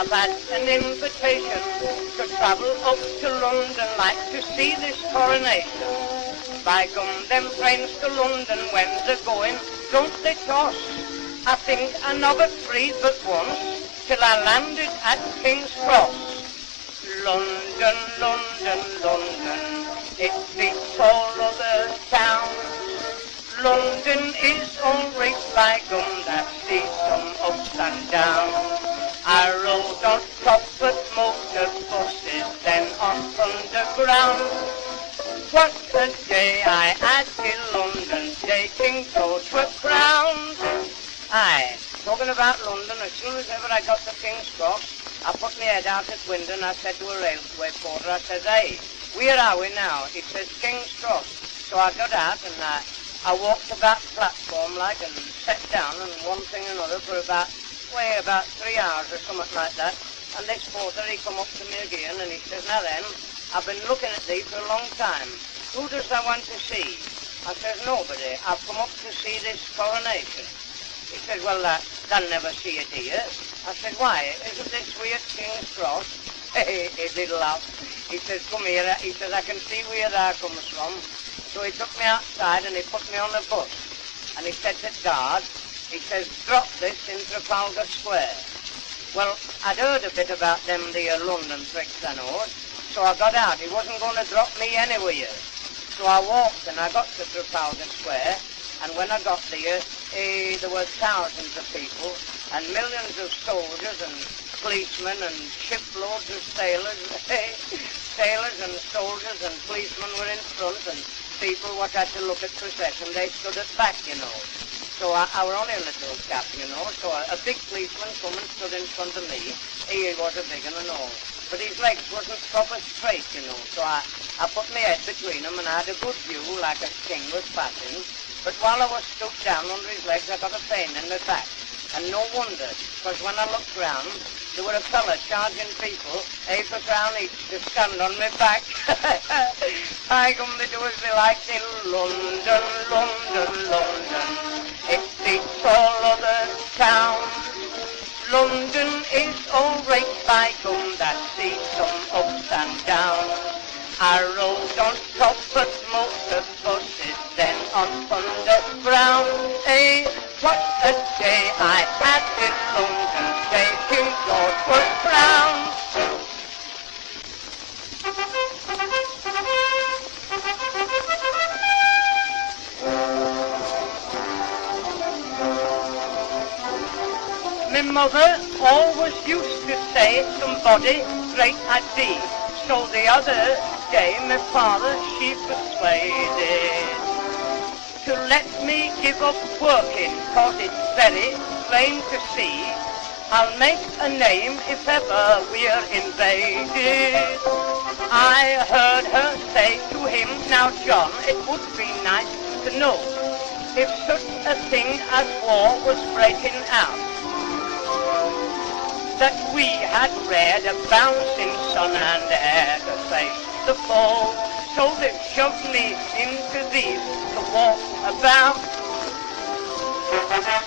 I've had an invitation to travel up to London, like to see this coronation. By gum, them trains to London when they're going, don't they toss? I think I never breathed but once, till I landed at King's Cross. London, London, London, it beats all other towns. London is all right by gum, that sees some ups and downs. I rode on top of motor buses, then on underground. What a day I had in London, taking those were crowned. Aye, talking about London, as soon as ever I got to King's Cross, I put my head out at the window and I said to a railway porter, I says, hey, where are we now? He says, King's Cross. So I got out and I walked about the platform like and sat down and one thing and another for about 3 hours or something like that. And this porter, he come up to me again and he says, now then, I've been looking at thee for a long time. Who does I want to see? I says, nobody. I've come up to see this coronation. He says, well, they'll never see it here. I said, why? Isn't this way at King's Cross? He did laugh. He says, come here. He says, I can see where that comes from. So he took me outside and he put me on a bus. And he said to guard, he says, drop this in Trafalgar Square. Well, I'd heard a bit about them, the London tricks I know. So I got out. He wasn't going to drop me anywhere. So I walked and I got to Trafalgar Square. And when I got there, there were thousands of people and millions of soldiers and policemen and shiploads of sailors. Sailors and soldiers and policemen were in front and people what had to look at procession, they stood at back, you know. So I were only a little chap, you know, so a big policeman come and stood in front of me. He was a big one and all. But his legs wasn't proper straight, you know, so I put my head between them and I had a good view like a king was passing. But while I was stooped down under his legs, I got a pain in the back. And no wonder, because when I looked round, there were a fella charging people, £8 a crown each, to stand on my back. I come to do as they like in London, London, London. It beats all other towns. London is all right by gum, that sees some ups and downs. I rode on top of motor buses, then on underground. Hey, what a day I had in London, taking George was crowned. My mother always used to say somebody great had thee. So the other day my father, she persuaded to let me give up working, 'cause it's very plain to see I'll make a name if ever we're invaded. I heard her say to him, now John, it would be nice to know if such a thing as war was breaking out, that we had read a bouncing sun and air to face the foe. So they shoved me into these to walk about.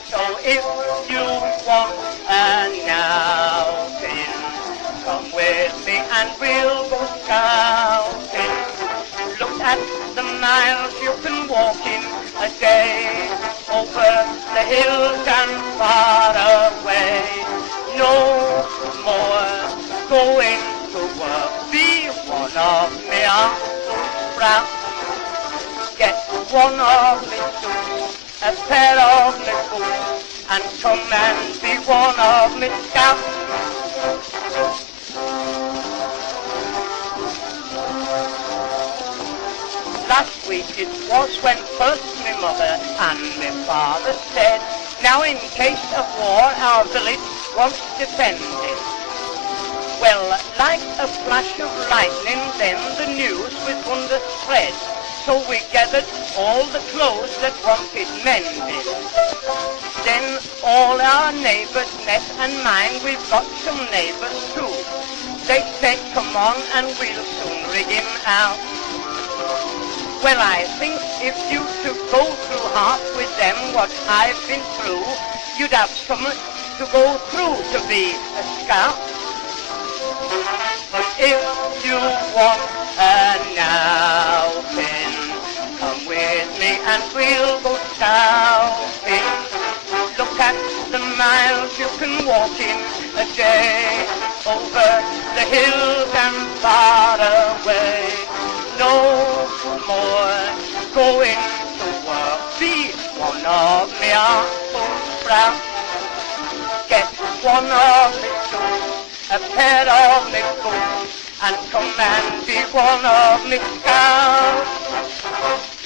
So if you want an outing, come with me and we'll go scouting. Look at the miles you can walk in a day, over the hills and far away. No more going to work, be one of me uncle's sprouts. Get one of me suits, a pair of me boots, and come and be one of me scouts. Last week it was when first my mother and my father said, now in case of war our village was defended. Well, like a flash of lightning then the news with wonder spread. So we gathered all the clothes that wanted mended. Then all our neighbours met and mine, we've got some neighbours too. They said, come on and we'll soon rig him out. Well, I think if you to go through half with them what I've been through, you'd have something to go through to be a scout. if you want a napping, come with me and we'll go shopping. Look at the miles you can walk in a day, over the hills and far away. No more going to work, be one of me Uncle Brown. Get one of me shoes, a pair of me boots, and come and be one of me scouts.